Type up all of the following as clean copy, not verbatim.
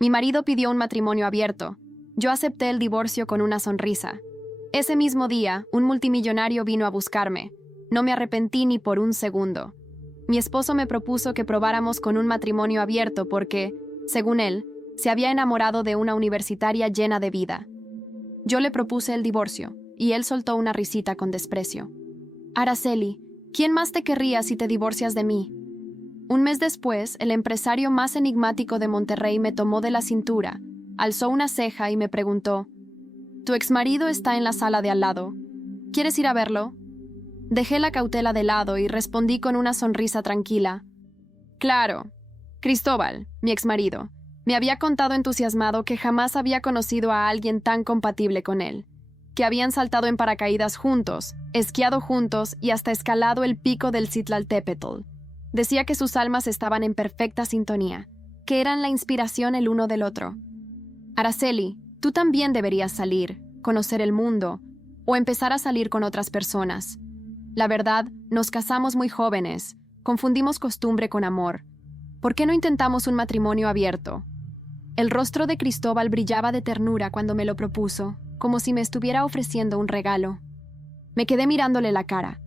Mi marido pidió un matrimonio abierto. Yo acepté el divorcio con una sonrisa. Ese mismo día, un multimillonario vino a buscarme. No me arrepentí ni por un segundo. Mi esposo me propuso que probáramos con un matrimonio abierto porque, según él, se había enamorado de una universitaria llena de vida. Yo le propuse el divorcio, y él soltó una risita con desprecio. Araceli, ¿quién más te querría si te divorcias de mí? Un mes después, el empresario más enigmático de Monterrey me tomó de la cintura, alzó una ceja y me preguntó: «Tu exmarido está en la sala de al lado. ¿Quieres ir a verlo?» Dejé la cautela de lado y respondí con una sonrisa tranquila: «Claro. Cristóbal, mi exmarido, me había contado entusiasmado que jamás había conocido a alguien tan compatible con él, que habían saltado en paracaídas juntos, esquiado juntos y hasta escalado el pico del Citlaltépetl. Decía que sus almas estaban en perfecta sintonía, que eran la inspiración el uno del otro. Araceli, tú también deberías salir, conocer el mundo, o empezar a salir con otras personas. La verdad, nos casamos muy jóvenes, confundimos costumbre con amor. ¿Por qué no intentamos un matrimonio abierto?» El rostro de Cristóbal brillaba de ternura cuando me lo propuso, como si me estuviera ofreciendo un regalo. Me quedé mirándole la cara,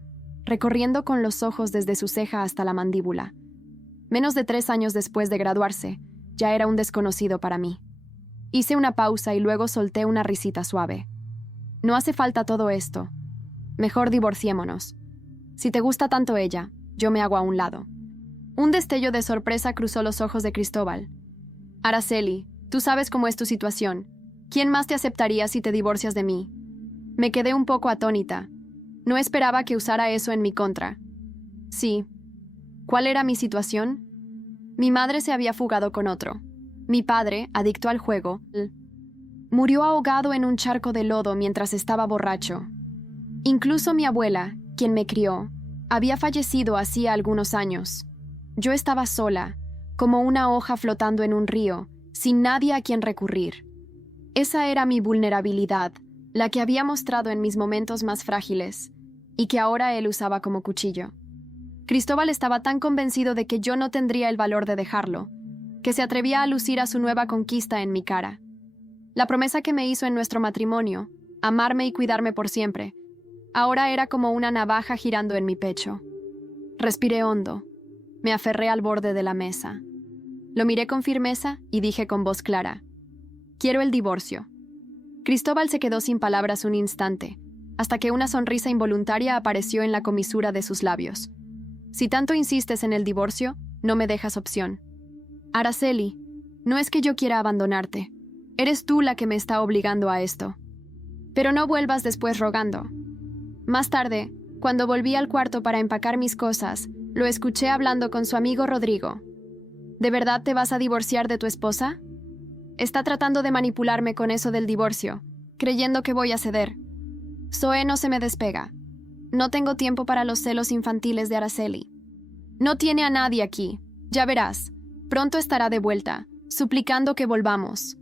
recorriendo con los ojos desde su ceja hasta la mandíbula. Menos de 3 años después de graduarse, ya era un desconocido para mí. Hice una pausa y luego solté una risita suave. «No hace falta todo esto. Mejor divorciémonos. Si te gusta tanto ella, yo me hago a un lado». Un destello de sorpresa cruzó los ojos de Cristóbal. «Araceli, tú sabes cómo es tu situación. ¿Quién más te aceptaría si te divorcias de mí?» Me quedé un poco atónita. No esperaba que usara eso en mi contra. Sí. ¿Cuál era mi situación? Mi madre se había fugado con otro. Mi padre, adicto al juego, murió ahogado en un charco de lodo mientras estaba borracho. Incluso mi abuela, quien me crió, había fallecido hacía algunos años. Yo estaba sola, como una hoja flotando en un río, sin nadie a quien recurrir. Esa era mi vulnerabilidad, la que había mostrado en mis momentos más frágiles, y que ahora él usaba como cuchillo. Cristóbal estaba tan convencido de que yo no tendría el valor de dejarlo, que se atrevía a lucir a su nueva conquista en mi cara. La promesa que me hizo en nuestro matrimonio, amarme y cuidarme por siempre, ahora era como una navaja girando en mi pecho. Respiré hondo. Me aferré al borde de la mesa. Lo miré con firmeza y dije con voz clara: «Quiero el divorcio». Cristóbal se quedó sin palabras un instante, hasta que una sonrisa involuntaria apareció en la comisura de sus labios. «Si tanto insistes en el divorcio, no me dejas opción». «Araceli, no es que yo quiera abandonarte. Eres tú la que me está obligando a esto. Pero no vuelvas después rogando». Más tarde, cuando volví al cuarto para empacar mis cosas, lo escuché hablando con su amigo Rodrigo. «¿De verdad te vas a divorciar de tu esposa? Está tratando de manipularme con eso del divorcio, creyendo que voy a ceder. Zoe no se me despega. No tengo tiempo para los celos infantiles de Araceli. No tiene a nadie aquí. Ya verás. Pronto estará de vuelta, suplicando que volvamos».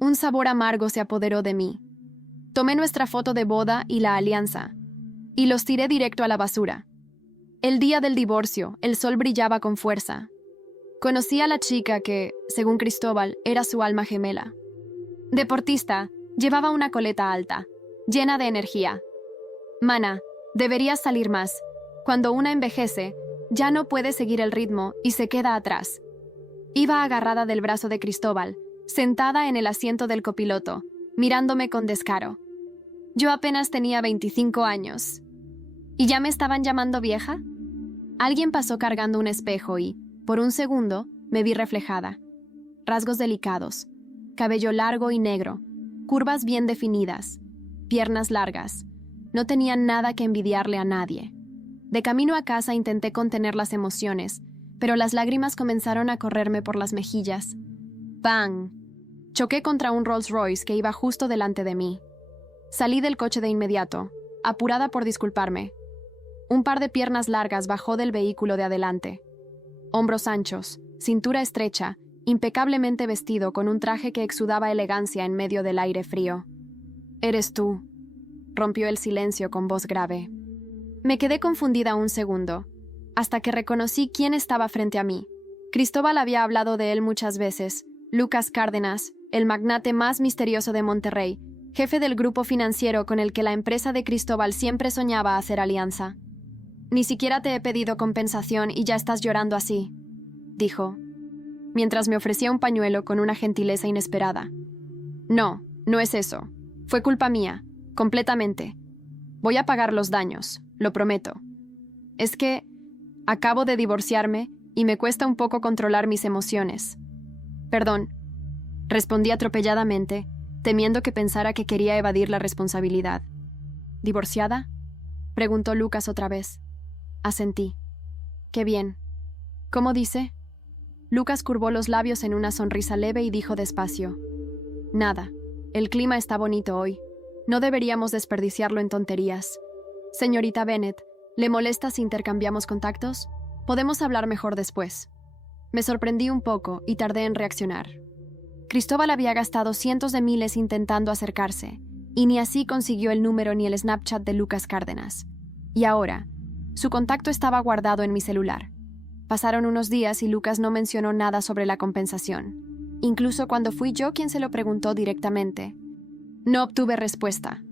Un sabor amargo se apoderó de mí. Tomé nuestra foto de boda y la alianza, y los tiré directo a la basura. El día del divorcio, el sol brillaba con fuerza. Conocí a la chica que, según Cristóbal, era su alma gemela. Deportista, llevaba una coleta alta, llena de energía. «Mana, deberías salir más. Cuando una envejece, ya no puede seguir el ritmo y se queda atrás». Iba agarrada del brazo de Cristóbal, sentada en el asiento del copiloto, mirándome con descaro. Yo apenas tenía 25 años. ¿Y ya me estaban llamando vieja? Alguien pasó cargando un espejo y, por un segundo, me vi reflejada. Rasgos delicados, cabello largo y negro, curvas bien definidas, piernas largas. No tenía nada que envidiarle a nadie. De camino a casa intenté contener las emociones, pero las lágrimas comenzaron a correrme por las mejillas. ¡Bang! Choqué contra un Rolls Royce que iba justo delante de mí. Salí del coche de inmediato, apurada por disculparme. Un par de piernas largas bajó del vehículo de adelante. Hombros anchos, cintura estrecha, impecablemente vestido con un traje que exudaba elegancia en medio del aire frío. «Eres tú», rompió el silencio con voz grave. Me quedé confundida un segundo, hasta que reconocí quién estaba frente a mí. Cristóbal había hablado de él muchas veces, Lucas Cárdenas, el magnate más misterioso de Monterrey, jefe del grupo financiero con el que la empresa de Cristóbal siempre soñaba hacer alianza. Ni siquiera te he pedido compensación y ya estás llorando así, dijo, mientras me ofrecía un pañuelo con una gentileza inesperada. No, no es eso. Fue culpa mía, completamente. Voy a pagar los daños, lo prometo. Es que acabo de divorciarme y me cuesta un poco controlar mis emociones. Perdón, respondí atropelladamente, temiendo que pensara que quería evadir la responsabilidad. ¿Divorciada?, preguntó Lucas otra vez. Asentí. Qué bien. ¿Cómo dice? Lucas curvó los labios en una sonrisa leve y dijo despacio. Nada, el clima está bonito hoy. No deberíamos desperdiciarlo en tonterías. Señorita Bennet, ¿le molesta si intercambiamos contactos? Podemos hablar mejor después. Me sorprendí un poco y tardé en reaccionar. Cristóbal había gastado cientos de miles intentando acercarse, y ni así consiguió el número ni el Snapchat de Lucas Cárdenas. Y ahora, su contacto estaba guardado en mi celular. Pasaron unos días y Lucas no mencionó nada sobre la compensación, incluso cuando fui yo quien se lo preguntó directamente. No obtuve respuesta.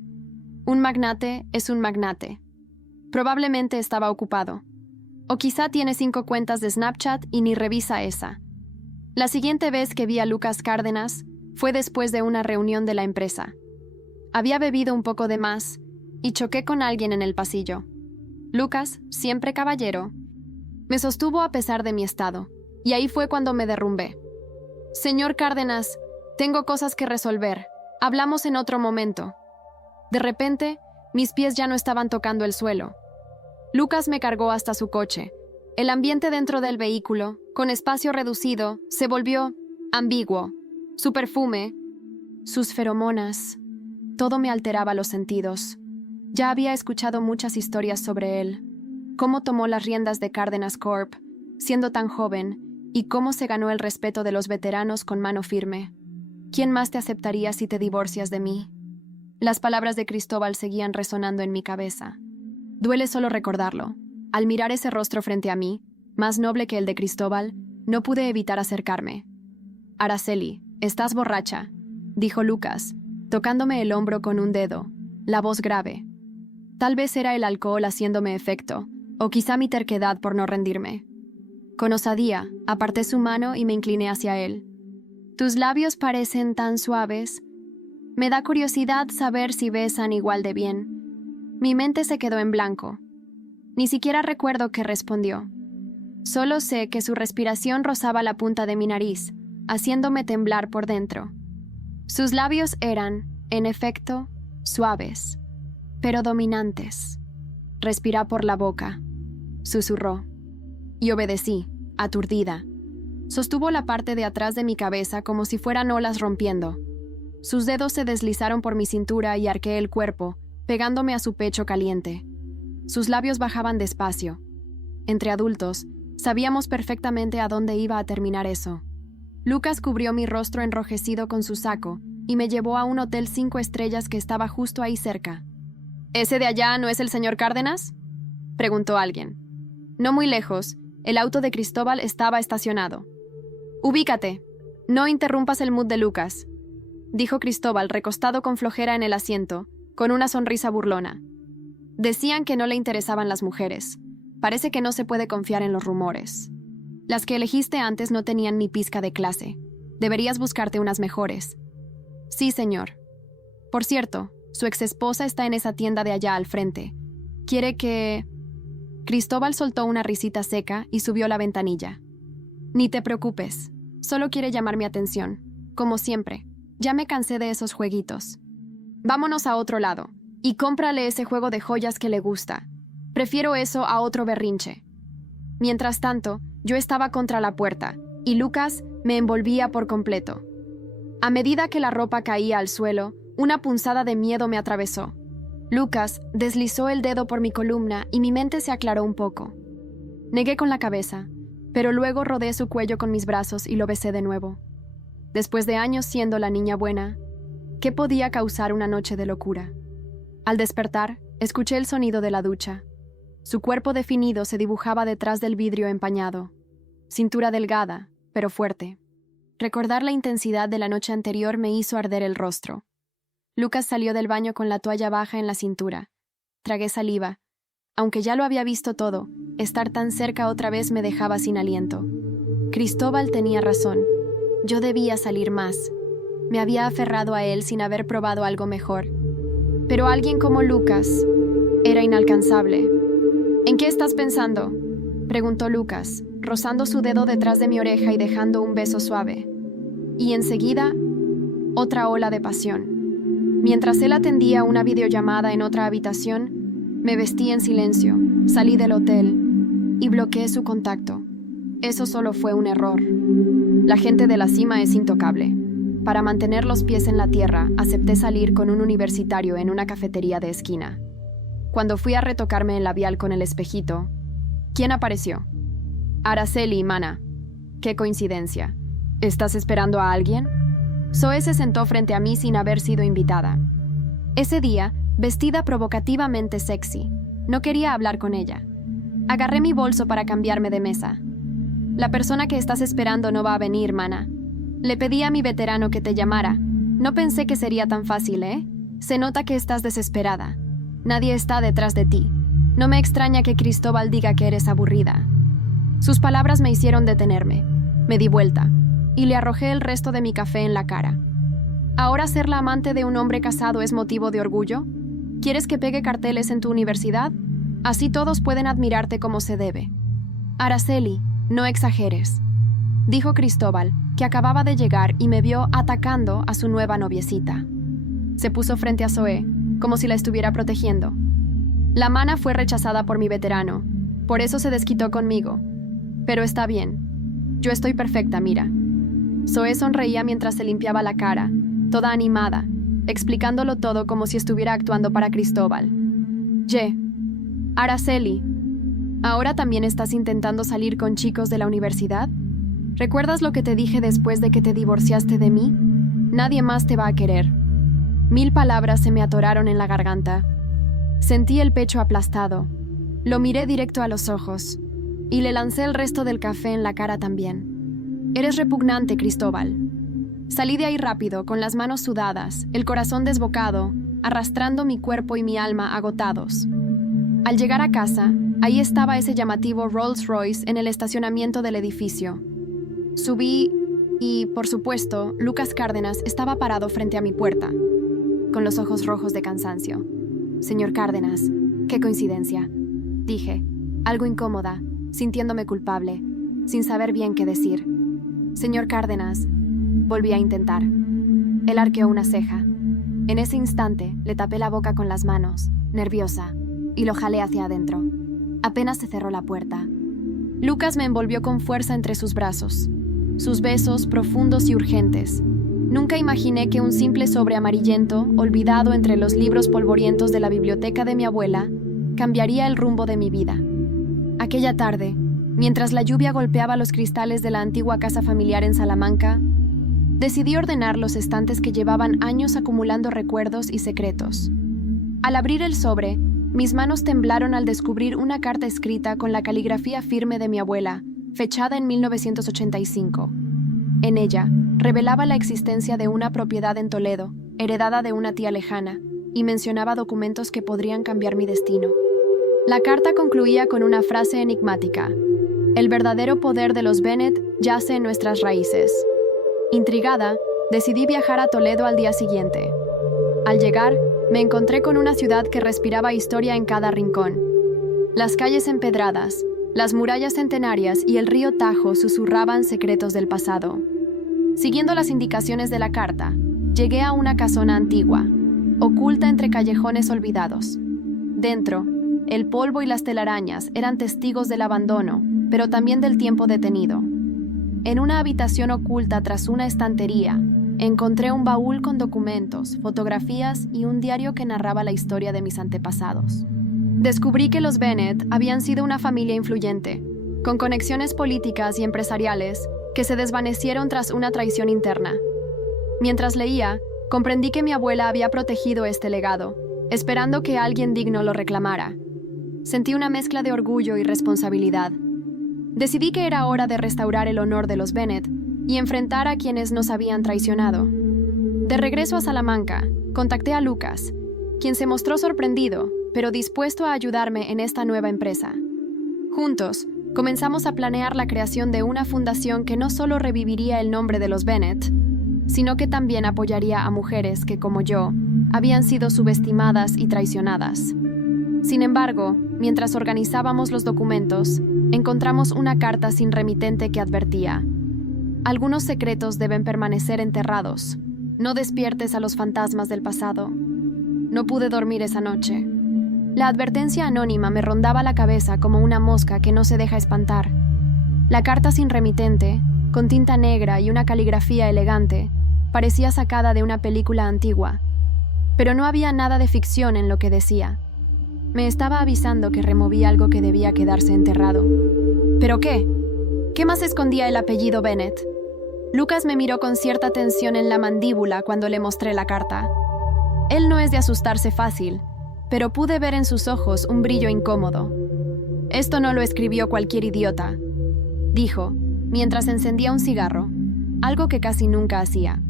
Un magnate es un magnate. Probablemente estaba ocupado. O quizá tiene 5 cuentas de Snapchat y ni revisa esa. La siguiente vez que vi a Lucas Cárdenas fue después de una reunión de la empresa. Había bebido un poco de más y choqué con alguien en el pasillo. Lucas, siempre caballero, me sostuvo a pesar de mi estado, y ahí fue cuando me derrumbé. Señor Cárdenas, tengo cosas que resolver. Hablamos en otro momento. De repente, mis pies ya no estaban tocando el suelo. Lucas me cargó hasta su coche. El ambiente dentro del vehículo, con espacio reducido, se volvió ambiguo. Su perfume, sus feromonas, todo me alteraba los sentidos. Ya había escuchado muchas historias sobre él. Cómo tomó las riendas de Cárdenas Corp, siendo tan joven, y cómo se ganó el respeto de los veteranos con mano firme. ¿Quién más te aceptaría si te divorcias de mí? Las palabras de Cristóbal seguían resonando en mi cabeza. Duele solo recordarlo. Al mirar ese rostro frente a mí, más noble que el de Cristóbal, no pude evitar acercarme. Araceli, estás borracha, dijo Lucas, tocándome el hombro con un dedo, la voz grave. Tal vez era el alcohol haciéndome efecto, o quizá mi terquedad por no rendirme. Con osadía, aparté su mano y me incliné hacia él. Tus labios parecen tan suaves. Me da curiosidad saber si besan igual de bien. Mi mente se quedó en blanco. Ni siquiera recuerdo qué respondió. Solo sé que su respiración rozaba la punta de mi nariz, haciéndome temblar por dentro. Sus labios eran, en efecto, suaves, pero dominantes. Respira por la boca, susurró. Y obedecí, aturdida. Sostuvo la parte de atrás de mi cabeza como si fueran olas rompiendo. Sus dedos se deslizaron por mi cintura y arqueé el cuerpo, pegándome a su pecho caliente. Sus labios bajaban despacio. Entre adultos, sabíamos perfectamente a dónde iba a terminar eso. Lucas cubrió mi rostro enrojecido con su saco y me llevó a un hotel 5 estrellas que estaba justo ahí cerca. ¿Ese de allá no es el señor Cárdenas?, preguntó alguien. No muy lejos, el auto de Cristóbal estaba estacionado. Ubícate. No interrumpas el mood de Lucas, dijo Cristóbal recostado con flojera en el asiento, con una sonrisa burlona. Decían que no le interesaban las mujeres. Parece que no se puede confiar en los rumores. Las que elegiste antes no tenían ni pizca de clase. Deberías buscarte unas mejores. Sí, señor. Por cierto, su exesposa está en esa tienda de allá al frente. Quiere que... Cristóbal soltó una risita seca y subió la ventanilla. Ni te preocupes. Solo quiere llamar mi atención. Como siempre. Ya me cansé de esos jueguitos. Vámonos a otro lado. Y cómprale ese juego de joyas que le gusta. Prefiero eso a otro berrinche. Mientras tanto, yo estaba contra la puerta, y Lucas me envolvía por completo. A medida que la ropa caía al suelo, una punzada de miedo me atravesó. Lucas deslizó el dedo por mi columna y mi mente se aclaró un poco. Negué con la cabeza, pero luego rodeé su cuello con mis brazos y lo besé de nuevo. Después de años siendo la niña buena, ¿qué podía causar una noche de locura? Al despertar, escuché el sonido de la ducha. Su cuerpo definido se dibujaba detrás del vidrio empañado. Cintura delgada, pero fuerte. Recordar la intensidad de la noche anterior me hizo arder el rostro. Lucas salió del baño con la toalla baja en la cintura. Tragué saliva. Aunque ya lo había visto todo, estar tan cerca otra vez me dejaba sin aliento. Cristóbal tenía razón. Yo debía salir más. Me había aferrado a él sin haber probado algo mejor. Pero alguien como Lucas era inalcanzable. ¿En qué estás pensando?, preguntó Lucas, rozando su dedo detrás de mi oreja y dejando un beso suave. Y enseguida, otra ola de pasión. Mientras él atendía una videollamada en otra habitación, me vestí en silencio, salí del hotel y bloqueé su contacto. Eso solo fue un error. La gente de la cima es intocable. Para mantener los pies en la tierra, acepté salir con un universitario en una cafetería de esquina. Cuando fui a retocarme el labial con el espejito, ¿quién apareció? Araceli, mana. Qué coincidencia. ¿Estás esperando a alguien? Zoe se sentó frente a mí sin haber sido invitada. Ese día, vestida provocativamente sexy, no quería hablar con ella. Agarré mi bolso para cambiarme de mesa. La persona que estás esperando no va a venir, mana. Le pedí a mi veterano que te llamara. No pensé que sería tan fácil, ¿eh? Se nota que estás desesperada. Nadie está detrás de ti. No me extraña que Cristóbal diga que eres aburrida. Sus palabras me hicieron detenerme. Me di vuelta y le arrojé el resto de mi café en la cara. ¿Ahora ser la amante de un hombre casado es motivo de orgullo? ¿Quieres que pegue carteles en tu universidad? Así todos pueden admirarte como se debe. Araceli, no exageres, dijo Cristóbal, que acababa de llegar y me vio atacando a su nueva noviecita. Se puso frente a Zoe, como si la estuviera protegiendo. La mana fue rechazada por mi veterano, por eso se desquitó conmigo. Pero está bien. Yo estoy perfecta, mira. Zoe sonreía mientras se limpiaba la cara, toda animada, explicándolo todo como si estuviera actuando para Cristóbal. Araceli, ¿ahora también estás intentando salir con chicos de la universidad? ¿Recuerdas lo que te dije después de que te divorciaste de mí? Nadie más te va a querer. 1000 palabras se me atoraron en la garganta. Sentí el pecho aplastado. Lo miré directo a los ojos y le lancé el resto del café en la cara también. Eres repugnante, Cristóbal. Salí de ahí rápido, con las manos sudadas, el corazón desbocado, arrastrando mi cuerpo y mi alma agotados. Al llegar a casa, ahí estaba ese llamativo Rolls Royce en el estacionamiento del edificio. Subí y, por supuesto, Lucas Cárdenas estaba parado frente a mi puerta, con los ojos rojos de cansancio. Señor Cárdenas, qué coincidencia, dije, algo incómoda, sintiéndome culpable, sin saber bien qué decir. Señor Cárdenas, volví a intentar. Él arqueó una ceja. En ese instante, le tapé la boca con las manos, nerviosa, y lo jalé hacia adentro. Apenas se cerró la puerta. Lucas me envolvió con fuerza entre sus brazos. Sus besos, profundos y urgentes. Nunca imaginé que un simple sobre amarillento, olvidado entre los libros polvorientos de la biblioteca de mi abuela, cambiaría el rumbo de mi vida. Aquella tarde, mientras la lluvia golpeaba los cristales de la antigua casa familiar en Salamanca, decidí ordenar los estantes que llevaban años acumulando recuerdos y secretos. Al abrir el sobre, mis manos temblaron al descubrir una carta escrita con la caligrafía firme de mi abuela, fechada en 1985. En ella, revelaba la existencia de una propiedad en Toledo, heredada de una tía lejana, y mencionaba documentos que podrían cambiar mi destino. La carta concluía con una frase enigmática: el verdadero poder de los Bennet yace en nuestras raíces. Intrigada, decidí viajar a Toledo al día siguiente. Al llegar, me encontré con una ciudad que respiraba historia en cada rincón. Las calles empedradas, las murallas centenarias y el río Tajo susurraban secretos del pasado. Siguiendo las indicaciones de la carta, llegué a una casona antigua, oculta entre callejones olvidados. Dentro, el polvo y las telarañas eran testigos del abandono, pero también del tiempo detenido. En una habitación oculta tras una estantería, encontré un baúl con documentos, fotografías y un diario que narraba la historia de mis antepasados. Descubrí que los Bennet habían sido una familia influyente, con conexiones políticas y empresariales que se desvanecieron tras una traición interna. Mientras leía, comprendí que mi abuela había protegido este legado, esperando que alguien digno lo reclamara. Sentí una mezcla de orgullo y responsabilidad. Decidí que era hora de restaurar el honor de los Bennet y enfrentar a quienes nos habían traicionado. De regreso a Salamanca, contacté a Lucas, quien se mostró sorprendido, pero dispuesto a ayudarme en esta nueva empresa. Juntos, comenzamos a planear la creación de una fundación que no solo reviviría el nombre de los Bennett, sino que también apoyaría a mujeres que, como yo, habían sido subestimadas y traicionadas. Sin embargo, mientras organizábamos los documentos, encontramos una carta sin remitente que advertía: algunos secretos deben permanecer enterrados. No despiertes a los fantasmas del pasado. No pude dormir esa noche. La advertencia anónima me rondaba la cabeza como una mosca que no se deja espantar. La carta sin remitente, con tinta negra y una caligrafía elegante, parecía sacada de una película antigua. Pero no había nada de ficción en lo que decía. Me estaba avisando que removía algo que debía quedarse enterrado. ¿Pero qué? ¿Qué más escondía el apellido Bennett? Lucas me miró con cierta tensión en la mandíbula cuando le mostré la carta. Él no es de asustarse fácil, pero pude ver en sus ojos un brillo incómodo. Esto no lo escribió cualquier idiota, dijo, mientras encendía un cigarro, algo que casi nunca hacía.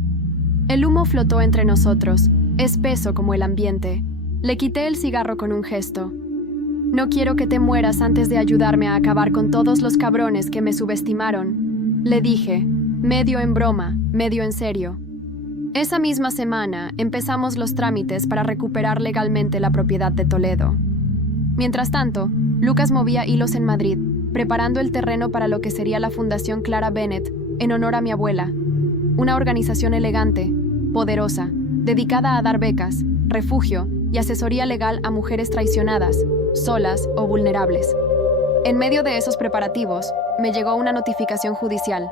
El humo flotó entre nosotros, espeso como el ambiente. Le quité el cigarro con un gesto. No quiero que te mueras antes de ayudarme a acabar con todos los cabrones que me subestimaron, le dije, medio en broma, medio en serio. Esa misma semana empezamos los trámites para recuperar legalmente la propiedad de Toledo. Mientras tanto, Lucas movía hilos en Madrid, preparando el terreno para lo que sería la Fundación Clara Bennett en honor a mi abuela, una organización elegante, poderosa, dedicada a dar becas, refugio y asesoría legal a mujeres traicionadas, solas o vulnerables. En medio de esos preparativos, me llegó una notificación judicial.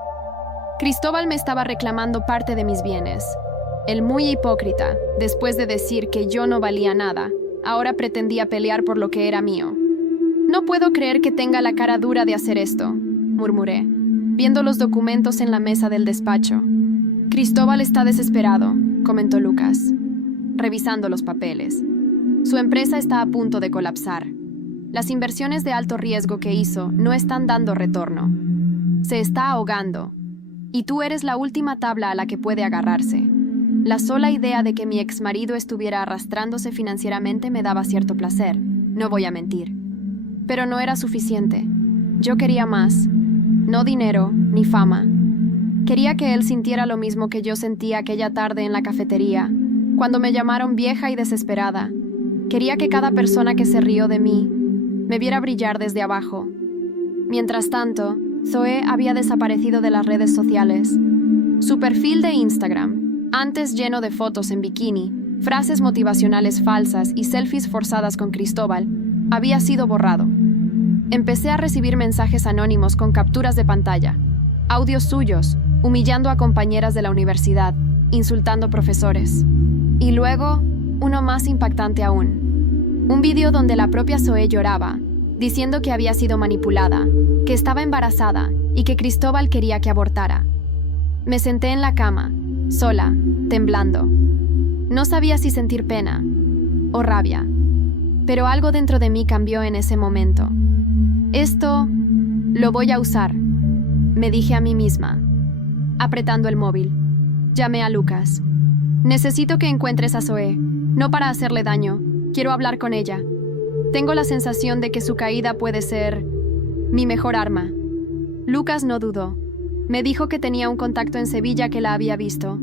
Cristóbal me estaba reclamando parte de mis bienes. El muy hipócrita, después de decir que yo no valía nada, ahora pretendía pelear por lo que era mío. No puedo creer que tenga la cara dura de hacer esto, murmuré, viendo los documentos en la mesa del despacho. Cristóbal está desesperado, comentó Lucas, revisando los papeles. Su empresa está a punto de colapsar. Las inversiones de alto riesgo que hizo no están dando retorno. Se está ahogando. Y tú eres la última tabla a la que puede agarrarse. La sola idea de que mi exmarido estuviera arrastrándose financieramente me daba cierto placer, no voy a mentir. Pero no era suficiente. Yo quería más. No dinero, ni fama. Quería que él sintiera lo mismo que yo sentía aquella tarde en la cafetería, cuando me llamaron vieja y desesperada. Quería que cada persona que se rió de mí me viera brillar desde abajo. Mientras tanto, Zoe había desaparecido de las redes sociales. Su perfil de Instagram, antes lleno de fotos en bikini, frases motivacionales falsas y selfies forzadas con Cristóbal, había sido borrado. Empecé a recibir mensajes anónimos con capturas de pantalla, audios suyos, humillando a compañeras de la universidad, insultando profesores. Y luego, uno más impactante aún. Un vídeo donde la propia Zoe lloraba, diciendo que había sido manipulada, que estaba embarazada y que Cristóbal quería que abortara. Me senté en la cama, sola, temblando. No sabía si sentir pena o rabia, pero algo dentro de mí cambió en ese momento. Esto lo voy a usar, me dije a mí misma, apretando el móvil. Llamé a Lucas. Necesito que encuentres a Zoe, no para hacerle daño, quiero hablar con ella. Tengo la sensación de que su caída puede ser mi mejor arma. Lucas no dudó. Me dijo que tenía un contacto en Sevilla que la había visto.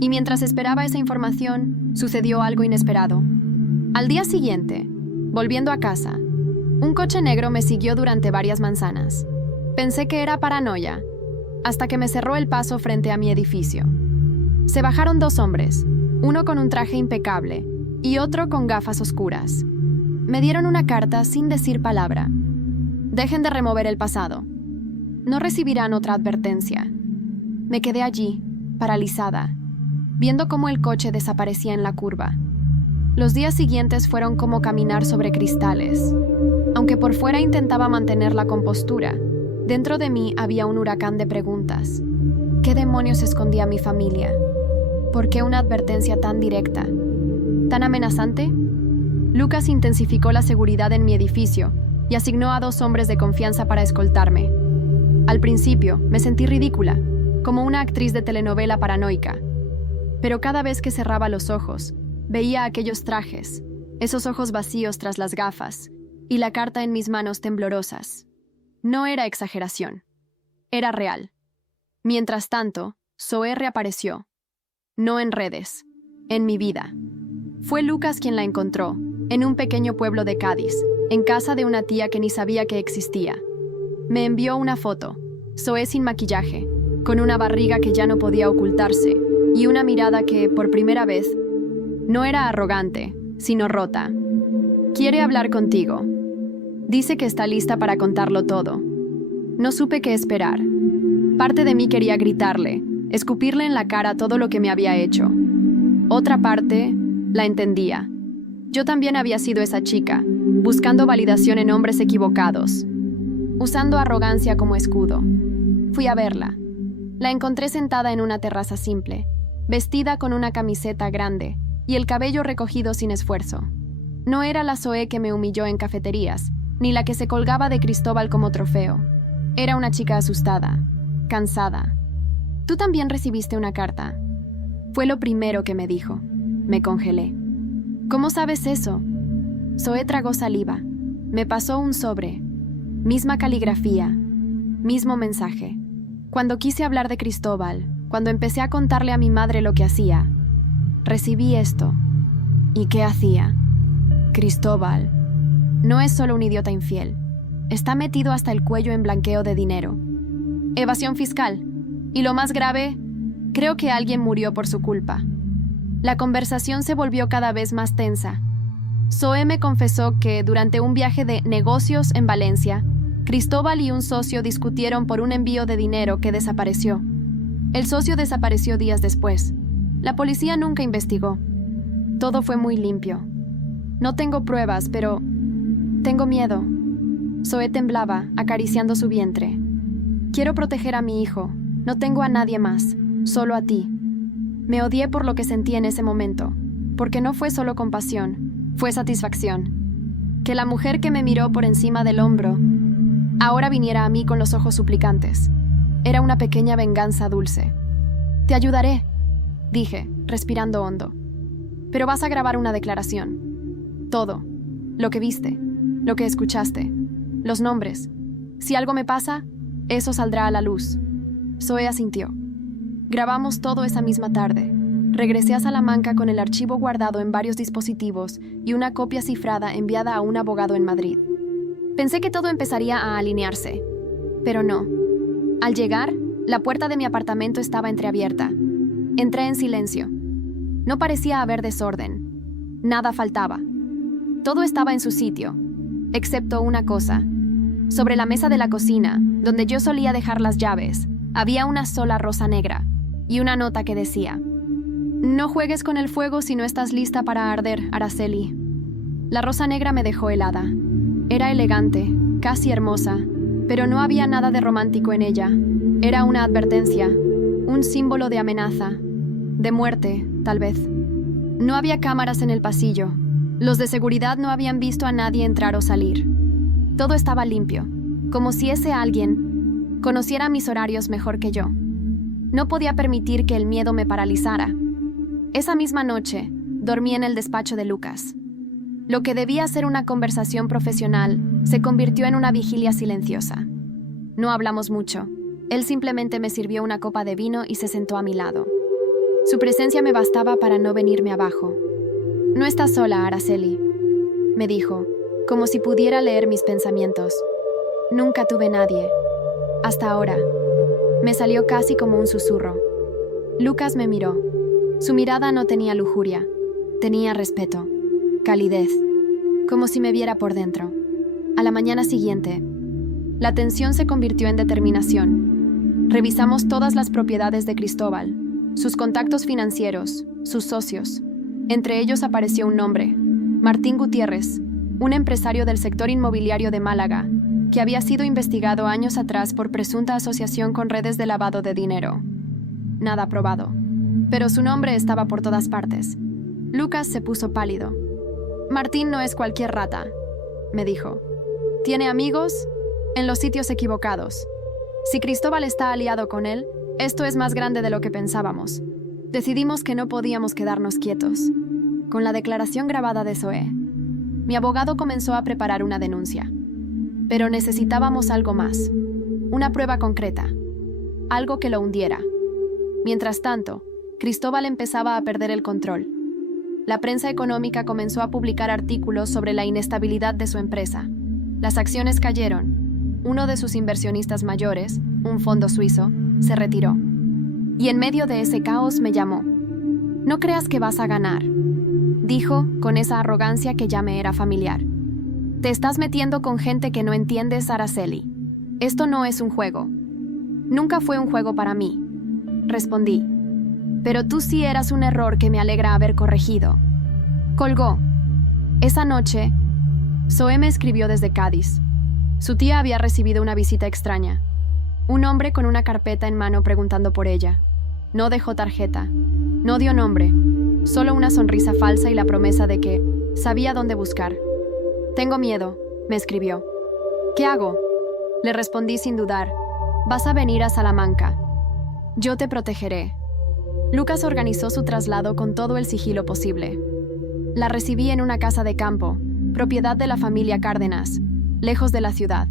Y mientras esperaba esa información, sucedió algo inesperado. Al día siguiente, volviendo a casa, un coche negro me siguió durante varias manzanas. Pensé que era paranoia, hasta que me cerró el paso frente a mi edificio. Se bajaron dos hombres, uno con un traje impecable y otro con gafas oscuras. Me dieron una carta sin decir palabra. Dejen de remover el pasado. No recibirán otra advertencia. Me quedé allí, paralizada, viendo cómo el coche desaparecía en la curva. Los días siguientes fueron como caminar sobre cristales. Aunque por fuera intentaba mantener la compostura, dentro de mí había un huracán de preguntas. ¿Qué demonios escondía mi familia? ¿Por qué una advertencia tan directa? ¿Tan amenazante? Lucas intensificó la seguridad en mi edificio y asignó a 2 hombres de confianza para escoltarme. Al principio, me sentí ridícula, como una actriz de telenovela paranoica. Pero cada vez que cerraba los ojos, veía aquellos trajes, esos ojos vacíos tras las gafas, y la carta en mis manos temblorosas. No era exageración. Era real. Mientras tanto, Zoe reapareció. No en redes, en mi vida. Fue Lucas quien la encontró, en un pequeño pueblo de Cádiz, en casa de una tía que ni sabía que existía. Me envió una foto, Zoe sin maquillaje, con una barriga que ya no podía ocultarse, y una mirada que, por primera vez, no era arrogante, sino rota. Quiere hablar contigo. Dice que está lista para contarlo todo. No supe qué esperar. Parte de mí quería gritarle, escupirle en la cara todo lo que me había hecho. Otra parte la entendía. Yo también había sido esa chica, buscando validación en hombres equivocados, usando arrogancia como escudo. Fui a verla. La encontré sentada en una terraza simple, vestida con una camiseta grande y el cabello recogido sin esfuerzo. No era la Zoe que me humilló en cafeterías, ni la que se colgaba de Cristóbal como trofeo. Era una chica asustada, cansada. «Tú también recibiste una carta». Fue lo primero que me dijo. Me congelé. «¿Cómo sabes eso?» Zoe tragó saliva. Me pasó un sobre. Misma caligrafía. Mismo mensaje. Cuando quise hablar de Cristóbal, cuando empecé a contarle a mi madre lo que hacía, recibí esto. ¿Y qué hacía? Cristóbal no es solo un idiota infiel. Está metido hasta el cuello en blanqueo de dinero. Evasión fiscal. Y lo más grave, creo que alguien murió por su culpa. La conversación se volvió cada vez más tensa. Zoe me confesó que durante un viaje de negocios en Valencia, Cristóbal y un socio discutieron por un envío de dinero que desapareció. El socio desapareció días después. La policía nunca investigó. Todo fue muy limpio. No tengo pruebas, pero tengo miedo. Zoe temblaba, acariciando su vientre. Quiero proteger a mi hijo. No tengo a nadie más, solo a ti. Me odié por lo que sentí en ese momento, porque no fue solo compasión, fue satisfacción. Que la mujer que me miró por encima del hombro ahora viniera a mí con los ojos suplicantes. Era una pequeña venganza dulce. «Te ayudaré», dije, respirando hondo. «Pero vas a grabar una declaración. Todo. Lo que viste, lo que escuchaste, los nombres. Si algo me pasa, eso saldrá a la luz». Zoe asintió. Grabamos todo esa misma tarde. Regresé a Salamanca con el archivo guardado en varios dispositivos y una copia cifrada enviada a un abogado en Madrid. Pensé que todo empezaría a alinearse, pero no. Al llegar, la puerta de mi apartamento estaba entreabierta. Entré en silencio. No parecía haber desorden. Nada faltaba. Todo estaba en su sitio, excepto una cosa. Sobre la mesa de la cocina, donde yo solía dejar las llaves, había una sola rosa negra y una nota que decía: «No juegues con el fuego si no estás lista para arder, Araceli». La rosa negra me dejó helada. Era elegante, casi hermosa, pero no había nada de romántico en ella. Era una advertencia, un símbolo de amenaza, de muerte, tal vez. No había cámaras en el pasillo. Los de seguridad no habían visto a nadie entrar o salir. Todo estaba limpio, como si ese alguien conociera mis horarios mejor que yo. No podía permitir que el miedo me paralizara. Esa misma noche, dormí en el despacho de Lucas. Lo que debía ser una conversación profesional se convirtió en una vigilia silenciosa. No hablamos mucho. Él simplemente me sirvió una copa de vino y se sentó a mi lado. Su presencia me bastaba para no venirme abajo. «No estás sola, Araceli», me dijo, como si pudiera leer mis pensamientos. «Nunca tuve nadie. Hasta ahora». Me salió casi como un susurro. Lucas me miró. Su mirada no tenía lujuria. Tenía respeto, calidez, como si me viera por dentro. A la mañana siguiente, la tensión se convirtió en determinación. Revisamos todas las propiedades de Cristóbal, sus contactos financieros, sus socios. Entre ellos apareció un nombre: Martín Gutiérrez, un empresario del sector inmobiliario de Málaga, que había sido investigado años atrás por presunta asociación con redes de lavado de dinero. Nada probado, pero su nombre estaba por todas partes. Lucas se puso pálido. «Martín no es cualquier rata», me dijo. «Tiene amigos en los sitios equivocados. Si Cristóbal está aliado con él, Esto es más grande de lo que pensábamos. Decidimos que no podíamos quedarnos quietos. Con la declaración grabada de Zoe, mi abogado comenzó a preparar una denuncia. Pero necesitábamos algo más. Una prueba concreta. Algo que lo hundiera. Mientras tanto, Cristóbal empezaba a perder el control. La prensa económica comenzó a publicar artículos sobre la inestabilidad de su empresa. Las acciones cayeron. Uno de sus inversionistas mayores, un fondo suizo, se retiró. Y en medio de ese caos me llamó. «No creas que vas a ganar», dijo con esa arrogancia que ya me era familiar. «Te estás metiendo con gente que no entiendes, Araceli. Esto no es un juego». «Nunca fue un juego para mí», respondí. «Pero tú sí eras un error que me alegra haber corregido». Colgó. Esa noche, Zoe me escribió desde Cádiz. Su tía había recibido una visita extraña. Un hombre con una carpeta en mano preguntando por ella. No dejó tarjeta. No dio nombre. Solo una sonrisa falsa y la promesa de que sabía dónde buscar. «Tengo miedo», me escribió. «¿Qué hago?». Le respondí sin dudar. «Vas a venir a Salamanca. Yo te protegeré». Lucas organizó su traslado con todo el sigilo posible. La recibí en una casa de campo, propiedad de la familia Cárdenas, lejos de la ciudad.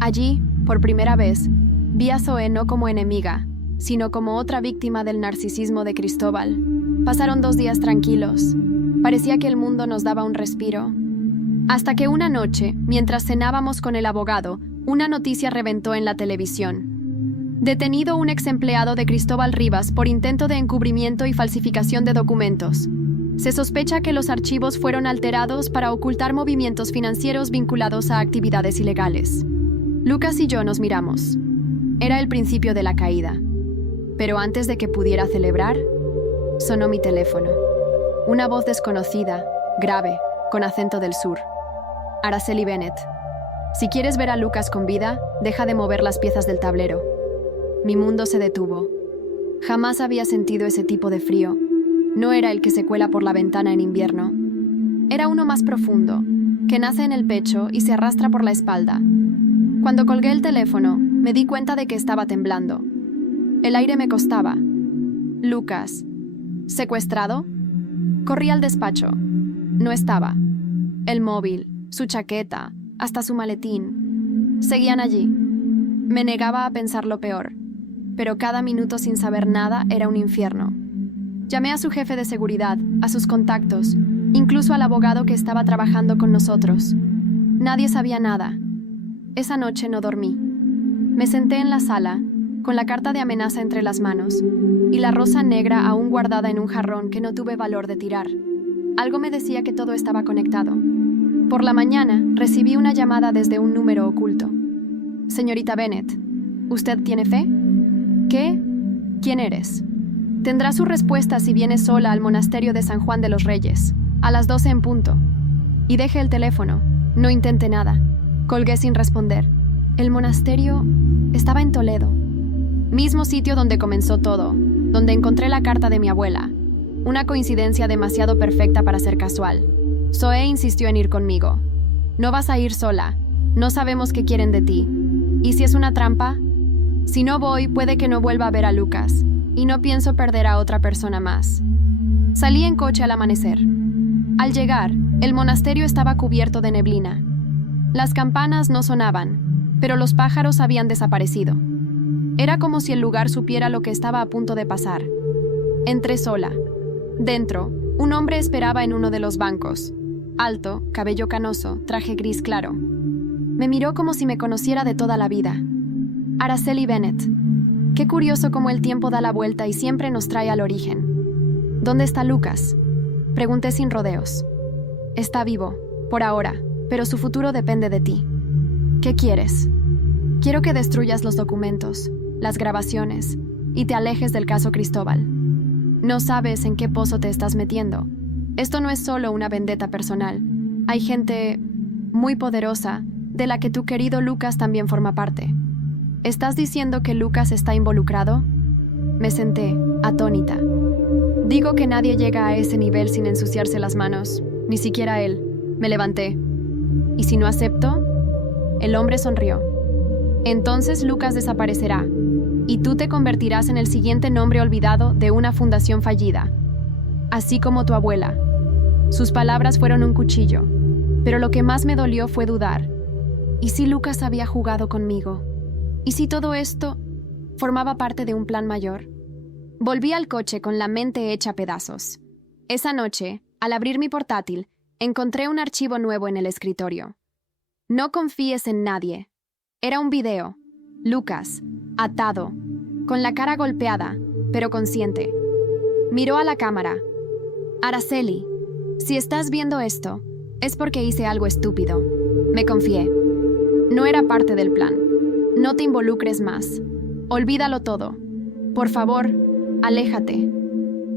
Allí, por primera vez, vi a Zoe no como enemiga, sino como otra víctima del narcisismo de Cristóbal. Pasaron 2 días tranquilos. Parecía que el mundo nos daba un respiro. Hasta que una noche, mientras cenábamos con el abogado, una noticia reventó en la televisión. Detenido un ex empleado de Cristóbal Rivas por intento de encubrimiento y falsificación de documentos. Se sospecha que los archivos fueron alterados para ocultar movimientos financieros vinculados a actividades ilegales. Lucas y yo nos miramos. Era el principio de la caída. Pero antes de que pudiera celebrar, sonó mi teléfono. Una voz desconocida, grave, con acento del sur. Araceli Bennett. Si quieres ver a Lucas con vida, deja de mover las piezas del tablero. Mi mundo se detuvo. Jamás había sentido ese tipo de frío. No era el que se cuela por la ventana en invierno. Era uno más profundo, que nace en el pecho y se arrastra por la espalda. Cuando colgué el teléfono, me di cuenta de que estaba temblando. El aire me costaba. Lucas. ¿Secuestrado? Corrí al despacho. No estaba. El móvil, su chaqueta, hasta su maletín. Seguían allí. Me negaba a pensar lo peor, pero cada minuto sin saber nada era un infierno. Llamé a su jefe de seguridad, a sus contactos, incluso al abogado que estaba trabajando con nosotros. Nadie sabía nada. Esa noche no dormí. Me senté en la sala, con la carta de amenaza entre las manos, y la rosa negra aún guardada en un jarrón que no tuve valor de tirar. Algo me decía que todo estaba conectado. Por la mañana, recibí una llamada desde un número oculto. «Señorita Bennett, ¿usted tiene fe?» «¿Qué? ¿Quién eres?» «Tendrá su respuesta si viene sola al monasterio de San Juan de los Reyes, a las 12 en punto». Y dejé el teléfono. No intenté nada. Colgué sin responder. El monasterio estaba en Toledo. Mismo sitio donde comenzó todo, donde encontré la carta de mi abuela. Una coincidencia demasiado perfecta para ser casual. Zoe insistió en ir conmigo. «No vas a ir sola. No sabemos qué quieren de ti. ¿Y si es una trampa? Si no voy, puede que no vuelva a ver a Lucas. Y no pienso perder a otra persona más». Salí en coche al amanecer. Al llegar, el monasterio estaba cubierto de neblina. Las campanas no sonaban, pero los pájaros habían desaparecido. Era como si el lugar supiera lo que estaba a punto de pasar. Entré sola. Dentro, un hombre esperaba en uno de los bancos. Alto, cabello canoso, traje gris claro. Me miró como si me conociera de toda la vida. «Araceli Bennett. Qué curioso cómo el tiempo da la vuelta y siempre nos trae al origen. ¿Dónde está Lucas?», pregunté sin rodeos. «Está vivo, por ahora, pero su futuro depende de ti. ¿Qué quieres?». «Quiero que destruyas los documentos, las grabaciones, y te alejes del caso Cristóbal. No sabes en qué pozo te estás metiendo. Esto no es solo una vendetta personal. Hay gente muy poderosa de la que tu querido Lucas también forma parte. ¿Estás diciendo que Lucas está involucrado?». Me senté, atónita. Digo que nadie llega a ese nivel sin ensuciarse las manos, ni siquiera él. Me levanté. ¿Y si no acepto? El hombre sonrió. «Entonces Lucas desaparecerá. y tú te convertirás en el siguiente nombre olvidado de una fundación fallida, así como tu abuela. Sus palabras fueron un cuchillo, pero lo que más me dolió fue dudar. ¿Y si Lucas había jugado conmigo? ¿Y si todo esto formaba parte de un plan mayor? Volví al coche con la mente hecha pedazos. Esa noche, al abrir mi portátil, encontré un archivo nuevo en el escritorio. No confíes en nadie. Era un video. Lucas, atado, con la cara golpeada, pero consciente. Miró a la cámara. Araceli, si estás viendo esto, es porque hice algo estúpido. Me confié. No era parte del plan. No te involucres más. Olvídalo todo. Por favor, aléjate.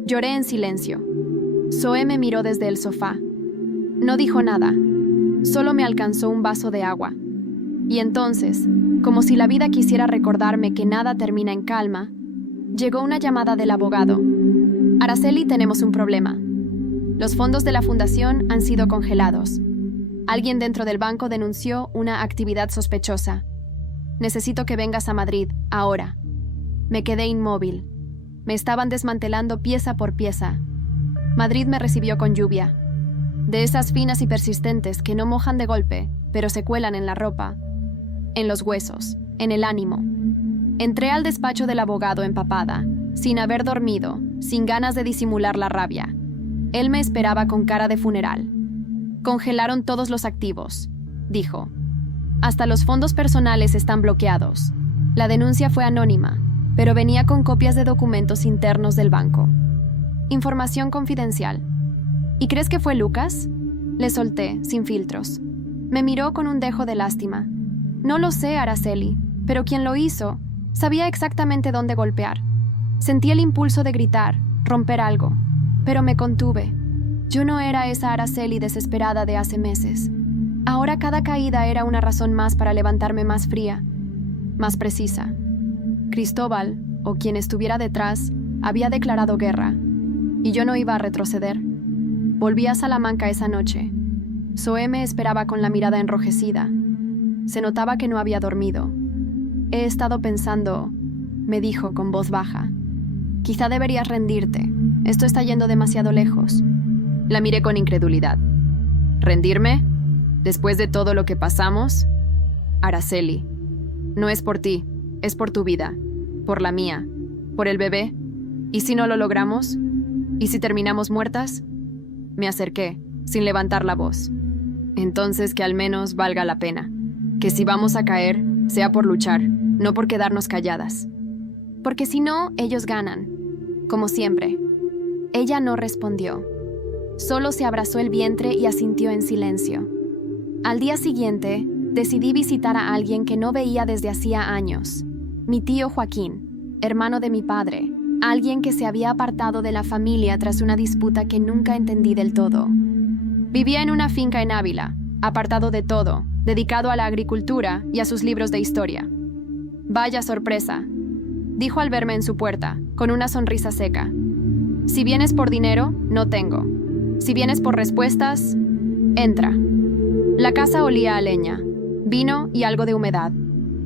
Lloré en silencio. Zoe me miró desde el sofá. No dijo nada. Solo me alcanzó un vaso de agua. Y entonces, como si la vida quisiera recordarme que nada termina en calma, llegó una llamada del abogado. Araceli, tenemos un problema. Los fondos de la fundación han sido congelados. Alguien dentro del banco denunció una actividad sospechosa. Necesito que vengas a Madrid, ahora. Me quedé inmóvil. Me estaban desmantelando pieza por pieza. Madrid me recibió con lluvia. De esas finas y persistentes que no mojan de golpe, pero se cuelan en la ropa, en los huesos, en el ánimo. Entré al despacho del abogado empapada, sin haber dormido, sin ganas de disimular la rabia. Él me esperaba con cara de funeral. Congelaron todos los activos, dijo. Hasta los fondos personales están bloqueados. La denuncia fue anónima, pero venía con copias de documentos internos del banco. Información confidencial. ¿Y crees que fue Lucas? Le solté, sin filtros. Me miró con un dejo de lástima. No lo sé, Araceli, pero quien lo hizo sabía exactamente dónde golpear. Sentí el impulso de gritar, romper algo, pero me contuve. Yo no era esa Araceli desesperada de hace meses. Ahora cada caída era una razón más para levantarme más fría, más precisa. Cristóbal, o quien estuviera detrás, había declarado guerra, y yo no iba a retroceder. Volví a Salamanca esa noche. Zoe me esperaba con la mirada enrojecida. Se notaba que no había dormido. He estado pensando, me dijo con voz baja. Quizá deberías rendirte. Esto está yendo demasiado lejos. La miré con incredulidad. ¿Rendirme? ¿Después de todo lo que pasamos? Araceli, no es por ti, es por tu vida, por la mía, por el bebé. ¿Y si no lo logramos? ¿Y si terminamos muertas? Me acerqué, sin levantar la voz. Entonces que al menos valga la pena. Que si vamos a caer, sea por luchar, no por quedarnos calladas. Porque si no, ellos ganan. Como siempre. Ella no respondió. Solo se abrazó el vientre y asintió en silencio. Al día siguiente, decidí visitar a alguien que no veía desde hacía años. Mi tío Joaquín, hermano de mi padre. Alguien que se había apartado de la familia tras una disputa que nunca entendí del todo. Vivía en una finca en Ávila, apartado de todo, dedicado a la agricultura y a sus libros de historia. «Vaya sorpresa», dijo al verme en su puerta, con una sonrisa seca. «Si vienes por dinero, no tengo. Si vienes por respuestas, entra». La casa olía a leña, vino y algo de humedad.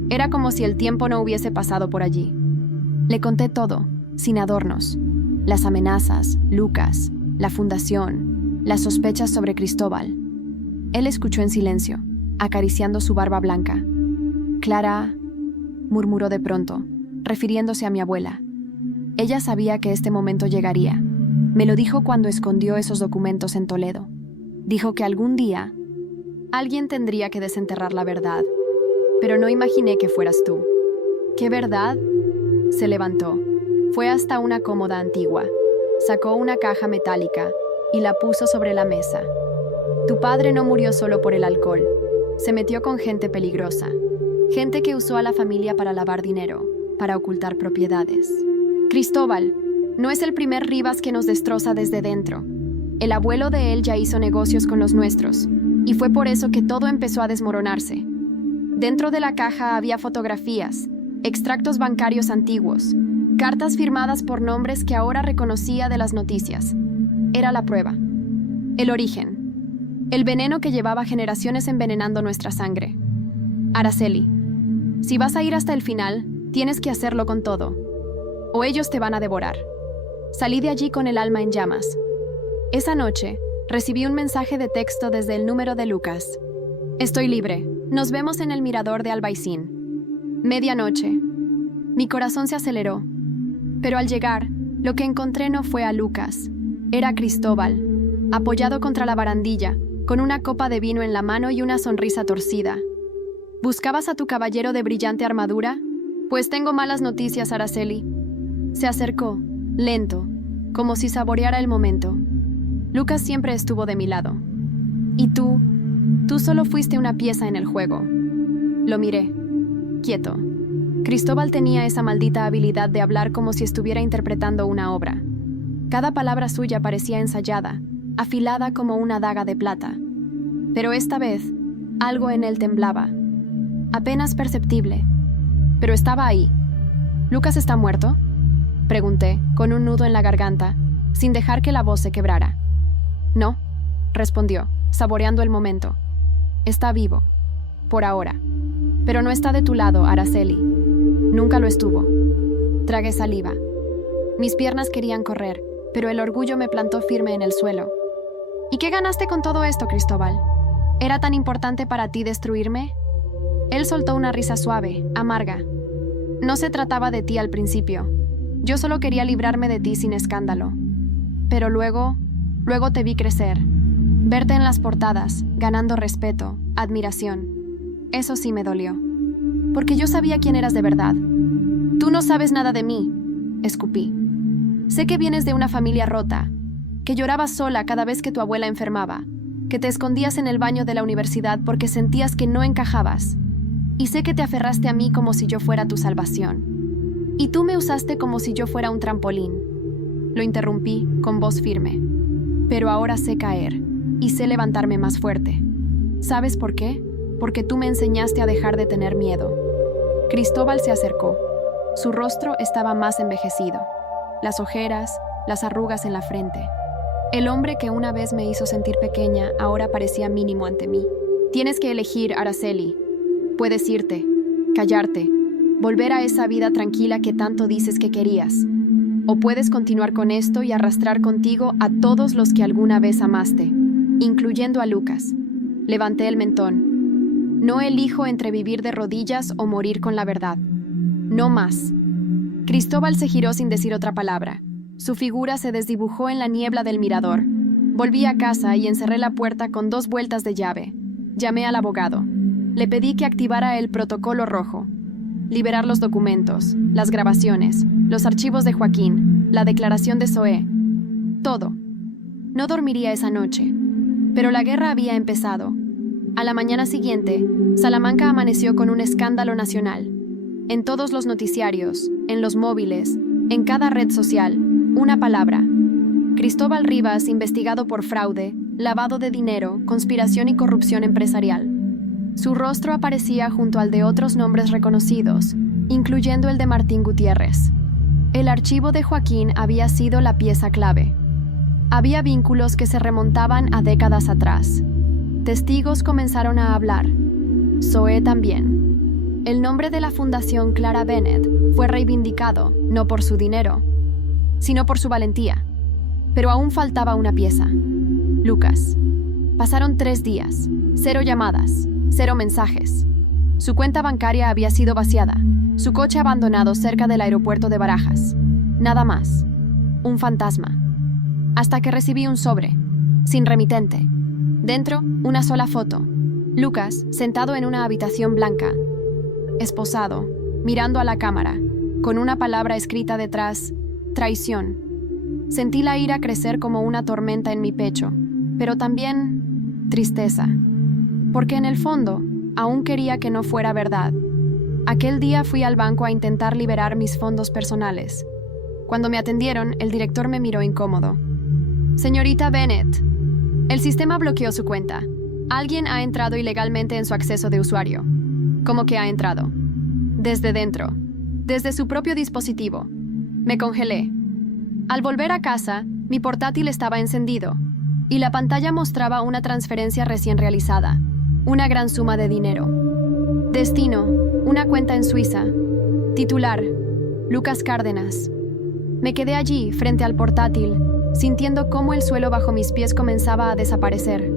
Era como si el tiempo no hubiese pasado por allí. Le conté todo, sin adornos. Las amenazas, Lucas, la fundación, las sospechas sobre Cristóbal. Él escuchó en silencio, acariciando su barba blanca. «Clara», murmuró de pronto, refiriéndose a mi abuela. Ella sabía que este momento llegaría. Me lo dijo cuando escondió esos documentos en Toledo. Dijo que algún día alguien tendría que desenterrar la verdad. Pero no imaginé que fueras tú. ¿Qué verdad? Se levantó. Fue hasta una cómoda antigua. Sacó una caja metálica y la puso sobre la mesa. Tu padre no murió solo por el alcohol. Se metió con gente peligrosa. Gente que usó a la familia para lavar dinero, para ocultar propiedades. Cristóbal no es el primer Rivas que nos destroza desde dentro. El abuelo de él ya hizo negocios con los nuestros, y fue por eso que todo empezó a desmoronarse. Dentro de la caja había fotografías, extractos bancarios antiguos, cartas firmadas por nombres que ahora reconocía de las noticias. Era la prueba. El origen. El veneno que llevaba generaciones envenenando nuestra sangre. Araceli, si vas a ir hasta el final, Tienes que hacerlo con todo, o ellos te van a devorar. Salí de allí con el alma en llamas. Esa noche, recibí un mensaje de texto desde el número de Lucas. Estoy libre. Nos vemos en el mirador de Albaicín. Medianoche. Mi corazón se aceleró. Pero al llegar, lo que encontré no fue a Lucas. Era Cristóbal, apoyado contra la barandilla, con una copa de vino en la mano y una sonrisa torcida. ¿Buscabas a tu caballero de brillante armadura? Pues tengo malas noticias, Araceli. Se acercó, lento, como si saboreara el momento. Lucas siempre estuvo de mi lado. ¿Y tú? Tú solo fuiste una pieza en el juego. Lo miré, quieto. Cristóbal tenía esa maldita habilidad de hablar como si estuviera interpretando una obra. Cada palabra suya parecía ensayada, afilada como una daga de plata. Pero esta vez, algo en él temblaba. Apenas perceptible, pero estaba ahí. ¿Lucas está muerto?, pregunté, con un nudo en la garganta, sin dejar que la voz se quebrara. No, respondió, saboreando el momento. Está vivo, por ahora. Pero no está de tu lado, Araceli. Nunca lo estuvo. Tragué saliva. Mis piernas querían correr, pero el orgullo me plantó firme en el suelo. ¿Y qué ganaste con todo esto, Cristóbal? ¿Era tan importante para ti destruirme? Él soltó una risa suave, amarga. No se trataba de ti al principio. Yo solo quería librarme de ti sin escándalo. Pero luego te vi crecer. Verte en las portadas, ganando respeto, admiración. Eso sí me dolió. Porque yo sabía quién eras de verdad. Tú no sabes nada de mí, escupí. Sé que vienes de una familia rota, que llorabas sola cada vez que tu abuela enfermaba, que te escondías en el baño de la universidad porque sentías que no encajabas. Y sé que te aferraste a mí como si yo fuera tu salvación. Y tú me usaste como si yo fuera un trampolín. Lo interrumpí con voz firme. Pero ahora sé caer, y sé levantarme más fuerte. ¿Sabes por qué? Porque tú me enseñaste a dejar de tener miedo. Cristóbal se acercó. Su rostro estaba más envejecido. Las ojeras, las arrugas en la frente. El hombre que una vez me hizo sentir pequeña ahora parecía mínimo ante mí. Tienes que elegir, Araceli. Puedes irte, callarte, volver a esa vida tranquila que tanto dices que querías. O puedes continuar con esto y arrastrar contigo a todos los que alguna vez amaste, incluyendo a Lucas. Levanté el mentón. No elijo entre vivir de rodillas o morir con la verdad. No más. Cristóbal se giró sin decir otra palabra. Su figura se desdibujó en la niebla del mirador. Volví a casa y encerré la puerta con 2 vueltas de llave. Llamé al abogado. Le pedí que activara el protocolo rojo. Liberar los documentos, las grabaciones, los archivos de Joaquín, la declaración de Zoé. Todo. No dormiría esa noche. Pero la guerra había empezado. A la mañana siguiente, Salamanca amaneció con un escándalo nacional. En todos los noticiarios, en los móviles, en cada red social, una palabra. Cristóbal Rivas investigado por fraude, lavado de dinero, conspiración y corrupción empresarial. Su rostro aparecía junto al de otros nombres reconocidos, incluyendo el de Martín Gutiérrez. El archivo de Joaquín había sido la pieza clave. Había vínculos que se remontaban a décadas atrás. Testigos comenzaron a hablar. Zoé también. El nombre de la Fundación Clara Bennett fue reivindicado, no por su dinero, sino por su valentía. Pero aún faltaba una pieza. Lucas. Pasaron 3 días, 0 llamadas, 0 mensajes. Su cuenta bancaria había sido vaciada, su coche abandonado cerca del aeropuerto de Barajas. Nada más. Un fantasma. Hasta que recibí un sobre, sin remitente. Dentro, una sola foto. Lucas, sentado en una habitación blanca, esposado, mirando a la cámara, con una palabra escrita detrás: traición. Sentí la ira crecer como una tormenta en mi pecho, pero también tristeza. Porque en el fondo, aún quería que no fuera verdad. Aquel día fui al banco a intentar liberar mis fondos personales. Cuando me atendieron, el director me miró incómodo. Señorita Bennett, el sistema bloqueó su cuenta. Alguien ha entrado ilegalmente en su acceso de usuario. ¿Cómo que ha entrado? Desde dentro, desde su propio dispositivo. Me congelé. Al volver a casa, mi portátil estaba encendido y la pantalla mostraba una transferencia recién realizada, una gran suma de dinero. Destino, una cuenta en Suiza. Titular: Lucas Cárdenas. Me quedé allí, frente al portátil, sintiendo cómo el suelo bajo mis pies comenzaba a desaparecer.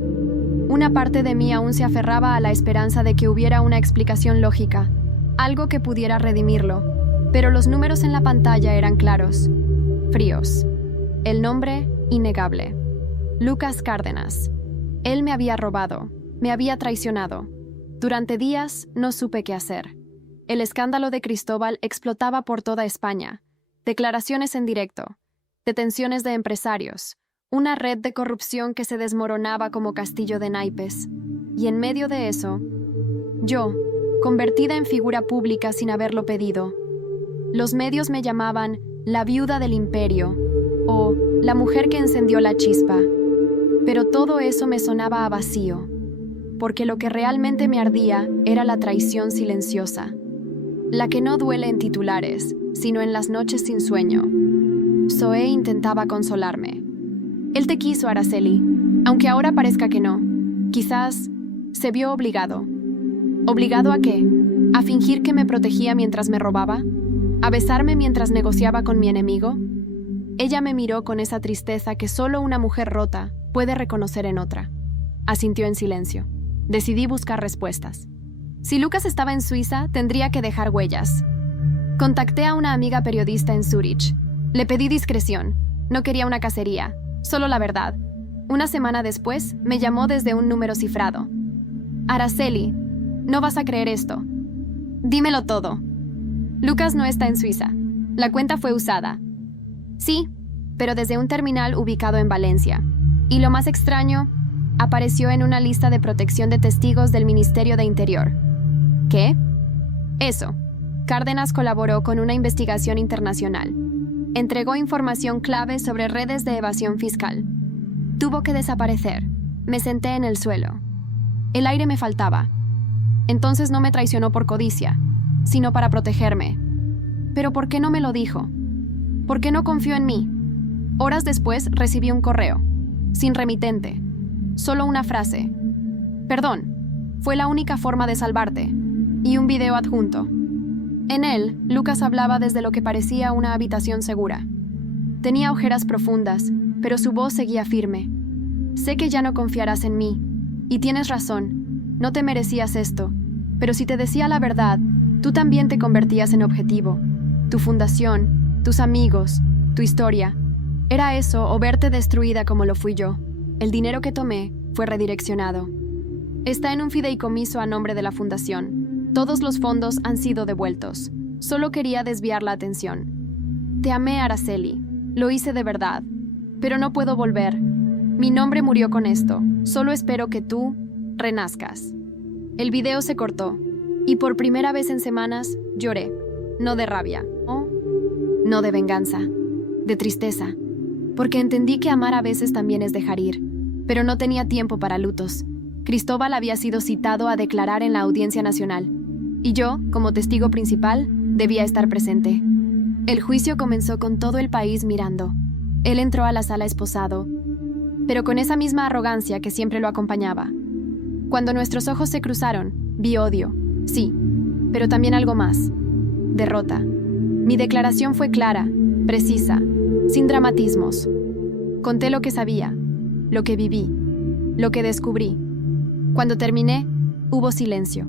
Una parte de mí aún se aferraba a la esperanza de que hubiera una explicación lógica, algo que pudiera redimirlo, pero los números en la pantalla eran claros, fríos. El nombre, innegable. Lucas Cárdenas. Él me había robado, me había traicionado. Durante días no supe qué hacer. El escándalo de Cristóbal explotaba por toda España. Declaraciones en directo, detenciones de empresarios, una red de corrupción que se desmoronaba como castillo de naipes. Y en medio de eso, yo, convertida en figura pública sin haberlo pedido. Los medios me llamaban la viuda del imperio o la mujer que encendió la chispa. Pero todo eso me sonaba a vacío, porque lo que realmente me ardía era la traición silenciosa, la que no duele en titulares, sino en las noches sin sueño. Zoé intentaba consolarme. Él te quiso, Araceli, aunque ahora parezca que no. Quizás se vio obligado. ¿Obligado a qué? ¿A fingir que me protegía mientras me robaba? ¿A besarme mientras negociaba con mi enemigo? Ella me miró con esa tristeza que solo una mujer rota puede reconocer en otra. Asintió en silencio. Decidí buscar respuestas. Si Lucas estaba en Suiza, tendría que dejar huellas. Contacté a una amiga periodista en Zúrich. Le pedí discreción. No quería una cacería, solo la verdad. Una semana después, me llamó desde un número cifrado. Araceli, no vas a creer esto. Dímelo todo. Lucas no está en Suiza. La cuenta fue usada. Sí, pero desde un terminal ubicado en Valencia. Y lo más extraño, apareció en una lista de protección de testigos del Ministerio de Interior. ¿Qué? Eso. Cárdenas colaboró con una investigación internacional. Entregó información clave sobre redes de evasión fiscal. Tuvo que desaparecer. Me senté en el suelo. El aire me faltaba. Entonces no me traicionó por codicia, sino para protegerme. ¿Pero por qué no me lo dijo? ¿Por qué no confió en mí? Horas después recibí un correo, sin remitente, solo una frase. Perdón, fue la única forma de salvarte, y un video adjunto. En él, Lucas hablaba desde lo que parecía una habitación segura. Tenía ojeras profundas, pero su voz seguía firme. Sé que ya no confiarás en mí, y tienes razón, no te merecías esto, pero si te decía la verdad, tú también te convertías en objetivo. Tu fundación, tus amigos, tu historia. Era eso o verte destruida como lo fui yo. El dinero que tomé fue redireccionado. Está en un fideicomiso a nombre de la fundación. Todos los fondos han sido devueltos. Solo quería desviar la atención. Te amé, Araceli. Lo hice de verdad. Pero no puedo volver. Mi nombre murió con esto. Solo espero que tú renazcas. El video se cortó. Y por primera vez en semanas lloré. No de rabia. No de venganza. De tristeza. Porque entendí que amar a veces también es dejar ir. Pero no tenía tiempo para lutos. Cristóbal había sido citado a declarar en la Audiencia Nacional. Y yo, como testigo principal, debía estar presente. El juicio comenzó con todo el país mirando. Él entró a la sala esposado, pero con esa misma arrogancia que siempre lo acompañaba. Cuando nuestros ojos se cruzaron, vi odio, sí, pero también algo más. Derrota. Mi declaración fue clara, precisa, sin dramatismos. Conté lo que sabía, lo que viví, lo que descubrí. Cuando terminé, hubo silencio.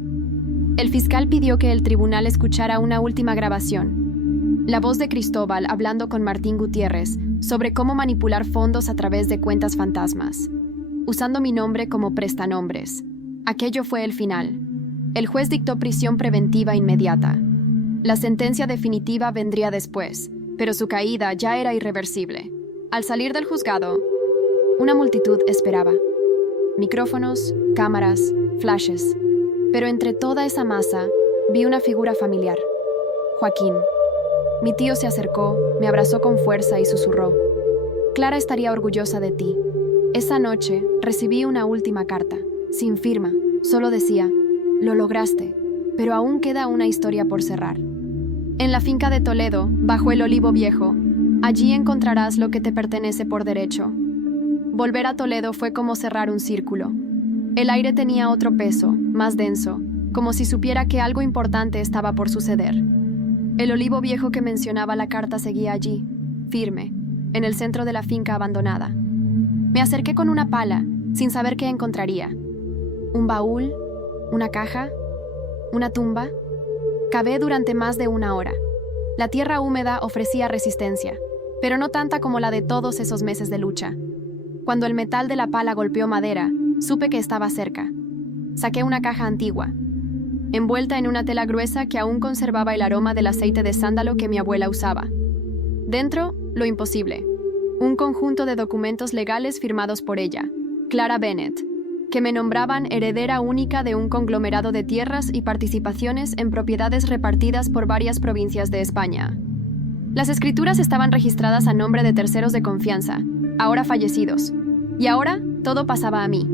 El fiscal pidió que el tribunal escuchara una última grabación. La voz de Cristóbal hablando con Martín Gutiérrez sobre cómo manipular fondos a través de cuentas fantasmas, usando mi nombre como prestanombres. Aquello fue el final. El juez dictó prisión preventiva inmediata. La sentencia definitiva vendría después, pero su caída ya era irreversible. Al salir del juzgado, una multitud esperaba. Micrófonos, cámaras, flashes. Pero entre toda esa masa, vi una figura familiar. Joaquín. Mi tío se acercó, me abrazó con fuerza y susurró: Clara estaría orgullosa de ti. Esa noche recibí una última carta, sin firma. Solo decía: lo lograste, pero aún queda una historia por cerrar. En la finca de Toledo, bajo el olivo viejo, allí encontrarás lo que te pertenece por derecho. Volver a Toledo fue como cerrar un círculo. El aire tenía otro peso, más denso, como si supiera que algo importante estaba por suceder. El olivo viejo que mencionaba la carta seguía allí, firme, en el centro de la finca abandonada. Me acerqué con una pala, sin saber qué encontraría. ¿Un baúl? ¿Una caja? ¿Una tumba? Cavé durante más de 1 hora. La tierra húmeda ofrecía resistencia, pero no tanta como la de todos esos meses de lucha. Cuando el metal de la pala golpeó madera, supe que estaba cerca. Saqué una caja antigua, envuelta en una tela gruesa que aún conservaba el aroma del aceite de sándalo que mi abuela usaba. Dentro, lo imposible. Un conjunto de documentos legales firmados por ella, Clara Bennett, que me nombraban heredera única de un conglomerado de tierras y participaciones en propiedades repartidas por varias provincias de España. Las escrituras estaban registradas a nombre de terceros de confianza, ahora fallecidos. Y ahora, todo pasaba a mí.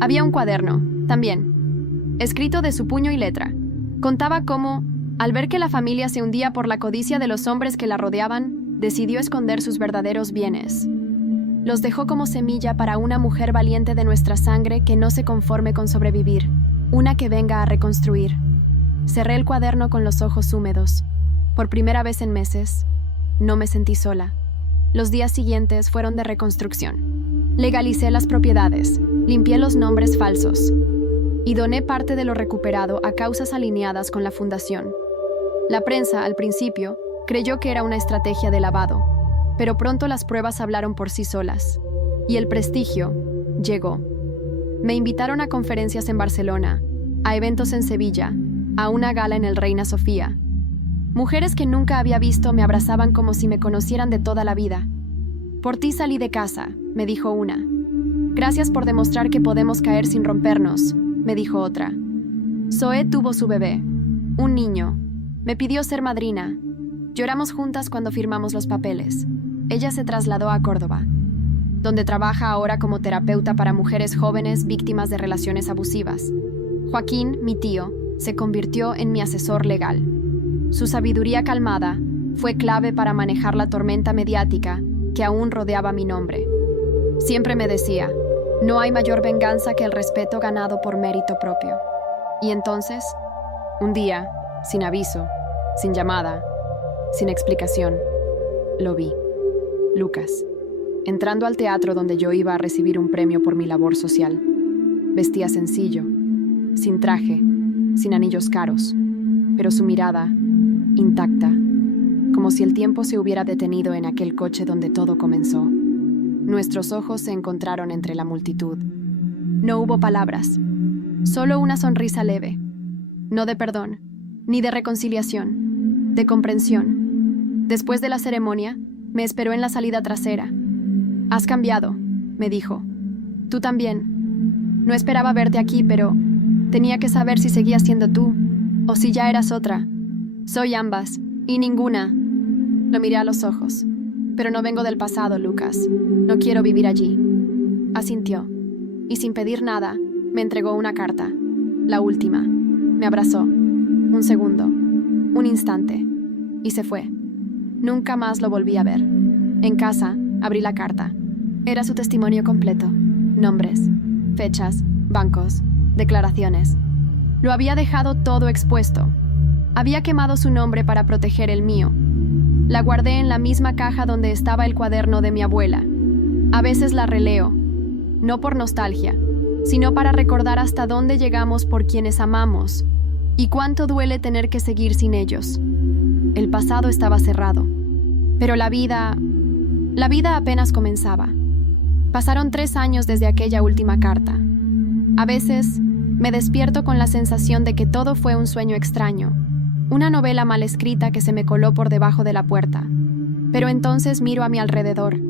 Había un cuaderno, también, escrito de su puño y letra. Contaba cómo, al ver que la familia se hundía por la codicia de los hombres que la rodeaban, decidió esconder sus verdaderos bienes. Los dejó como semilla para una mujer valiente de nuestra sangre que no se conforme con sobrevivir, una que venga a reconstruir. Cerré el cuaderno con los ojos húmedos. Por primera vez en meses, no me sentí sola. Los días siguientes fueron de reconstrucción. Legalicé las propiedades, limpié los nombres falsos y doné parte de lo recuperado a causas alineadas con la fundación. La prensa, al principio, creyó que era una estrategia de lavado, pero pronto las pruebas hablaron por sí solas, y el prestigio llegó. Me invitaron a conferencias en Barcelona, a eventos en Sevilla, a una gala en el Reina Sofía. Mujeres que nunca había visto me abrazaban como si me conocieran de toda la vida. «Por ti salí de casa», me dijo una. «Gracias por demostrar que podemos caer sin rompernos», me dijo otra. Zoé tuvo su bebé, un niño. Me pidió ser madrina. Lloramos juntas cuando firmamos los papeles. Ella se trasladó a Córdoba, donde trabaja ahora como terapeuta para mujeres jóvenes víctimas de relaciones abusivas. Joaquín, mi tío, se convirtió en mi asesor legal. Su sabiduría calmada fue clave para manejar la tormenta mediática que aún rodeaba mi nombre. Siempre me decía, no hay mayor venganza que el respeto ganado por mérito propio. Y entonces, un día, sin aviso, sin llamada, sin explicación, lo vi. Lucas, entrando al teatro donde yo iba a recibir un premio por mi labor social. Vestía sencillo, sin traje, sin anillos caros, pero su mirada, intacta, como si el tiempo se hubiera detenido en aquel coche donde todo comenzó. Nuestros ojos se encontraron entre la multitud. No hubo palabras, solo una sonrisa leve, no de perdón, ni de reconciliación, de comprensión. Después de la ceremonia, me esperó en la salida trasera. «Has cambiado», me dijo. «Tú también. No esperaba verte aquí, pero tenía que saber si seguías siendo tú o si ya eras otra. Soy ambas, y ninguna». Lo miré a los ojos. «Pero no vengo del pasado, Lucas. No quiero vivir allí». Asintió, y sin pedir nada, me entregó una carta. La última. Me abrazó. Un segundo. Un instante. Y se fue. Nunca más lo volví a ver. En casa, abrí la carta. Era su testimonio completo. Nombres, fechas, bancos, declaraciones. Lo había dejado todo expuesto. Había quemado su nombre para proteger el mío. La guardé en la misma caja donde estaba el cuaderno de mi abuela. A veces la releo, no por nostalgia, sino para recordar hasta dónde llegamos por quienes amamos y cuánto duele tener que seguir sin ellos. El pasado estaba cerrado, pero la vida apenas comenzaba. Pasaron 3 años desde aquella última carta. A veces me despierto con la sensación de que todo fue un sueño extraño, una novela mal escrita que se me coló por debajo de la puerta. Pero entonces miro a mi alrededor,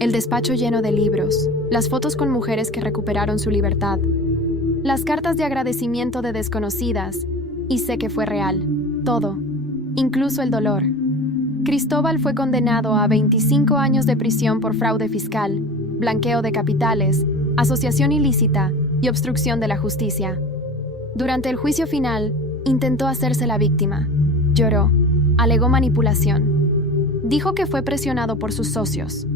el despacho lleno de libros, las fotos con mujeres que recuperaron su libertad, las cartas de agradecimiento de desconocidas, y sé que fue real, todo, incluso el dolor. Cristóbal fue condenado a 25 años de prisión por fraude fiscal, blanqueo de capitales, asociación ilícita y obstrucción de la justicia. Durante el juicio final, intentó hacerse la víctima. Lloró, alegó manipulación. Dijo que fue presionado por sus socios.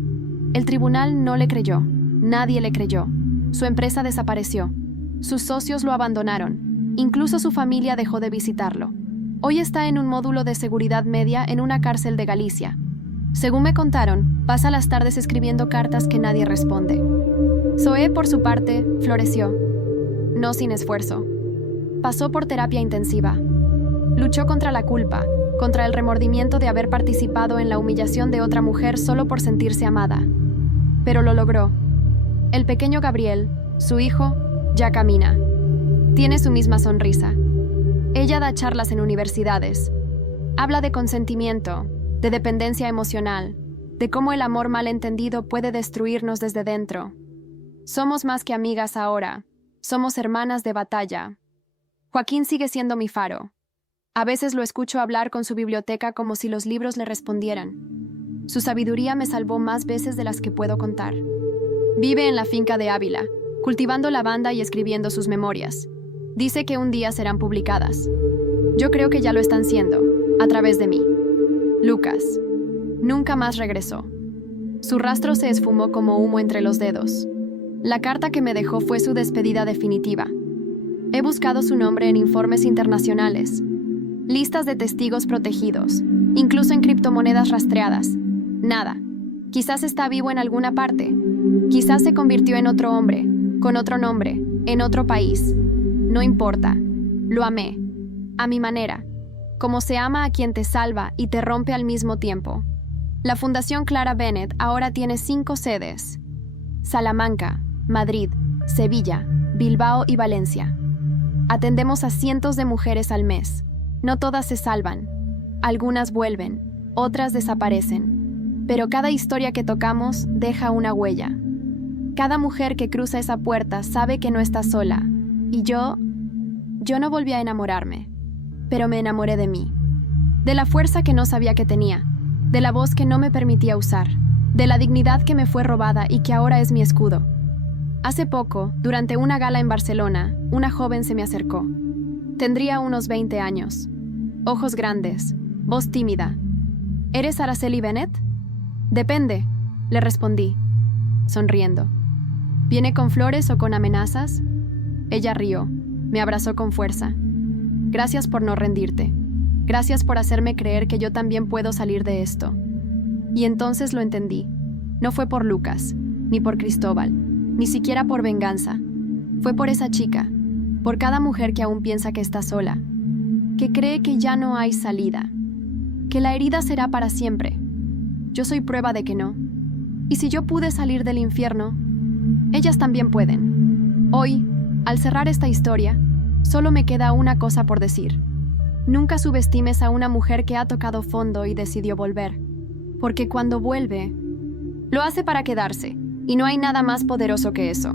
El tribunal no le creyó, nadie le creyó. Su empresa desapareció. Sus socios lo abandonaron. Incluso su familia dejó de visitarlo. Hoy está en un módulo de seguridad media en una cárcel de Galicia. Según me contaron, pasa las tardes escribiendo cartas que nadie responde. Zoe, por su parte, floreció. No sin esfuerzo. Pasó por terapia intensiva. Luchó contra la culpa, contra el remordimiento de haber participado en la humillación de otra mujer solo por sentirse amada. Pero lo logró. El pequeño Gabriel, su hijo, ya camina. Tiene su misma sonrisa. Ella da charlas en universidades. Habla de consentimiento, de dependencia emocional, de cómo el amor malentendido puede destruirnos desde dentro. Somos más que amigas ahora. Somos hermanas de batalla. Joaquín sigue siendo mi faro. A veces lo escucho hablar con su biblioteca como si los libros le respondieran. Su sabiduría me salvó más veces de las que puedo contar. Vive en la finca de Ávila, cultivando lavanda y escribiendo sus memorias. Dice que un día serán publicadas. Yo creo que ya lo están siendo, a través de mí. Lucas. Nunca más regresó. Su rastro se esfumó como humo entre los dedos. La carta que me dejó fue su despedida definitiva. He buscado su nombre en informes internacionales, listas de testigos protegidos, incluso en criptomonedas rastreadas. Nada. Quizás está vivo en alguna parte. Quizás se convirtió en otro hombre, con otro nombre, en otro país. No importa. Lo amé. A mi manera. Como se ama a quien te salva y te rompe al mismo tiempo. La Fundación Clara Bennett ahora tiene 5 sedes: Salamanca, Madrid, Sevilla, Bilbao y Valencia. Atendemos a cientos de mujeres al mes. No todas se salvan. Algunas vuelven, otras desaparecen. Pero cada historia que tocamos deja una huella. Cada mujer que cruza esa puerta sabe que no está sola. Y yo no volví a enamorarme, pero me enamoré de mí. De la fuerza que no sabía que tenía, de la voz que no me permitía usar, de la dignidad que me fue robada y que ahora es mi escudo. Hace poco, durante una gala en Barcelona, una joven se me acercó. Tendría unos 20 años. Ojos grandes, voz tímida. ¿Eres Araceli Bennett? Depende, le respondí, sonriendo. ¿Viene con flores o con amenazas? Ella rió, me abrazó con fuerza. Gracias por no rendirte. Gracias por hacerme creer que yo también puedo salir de esto. Y entonces lo entendí. No fue por Lucas, ni por Cristóbal, ni siquiera por venganza. Fue por esa chica, por cada mujer que aún piensa que está sola, que cree que ya no hay salida, que la herida será para siempre. Yo soy prueba de que no. Y si yo pude salir del infierno, ellas también pueden. Hoy, al cerrar esta historia, solo me queda una cosa por decir. Nunca subestimes a una mujer que ha tocado fondo y decidió volver, porque cuando vuelve, lo hace para quedarse, y no hay nada más poderoso que eso.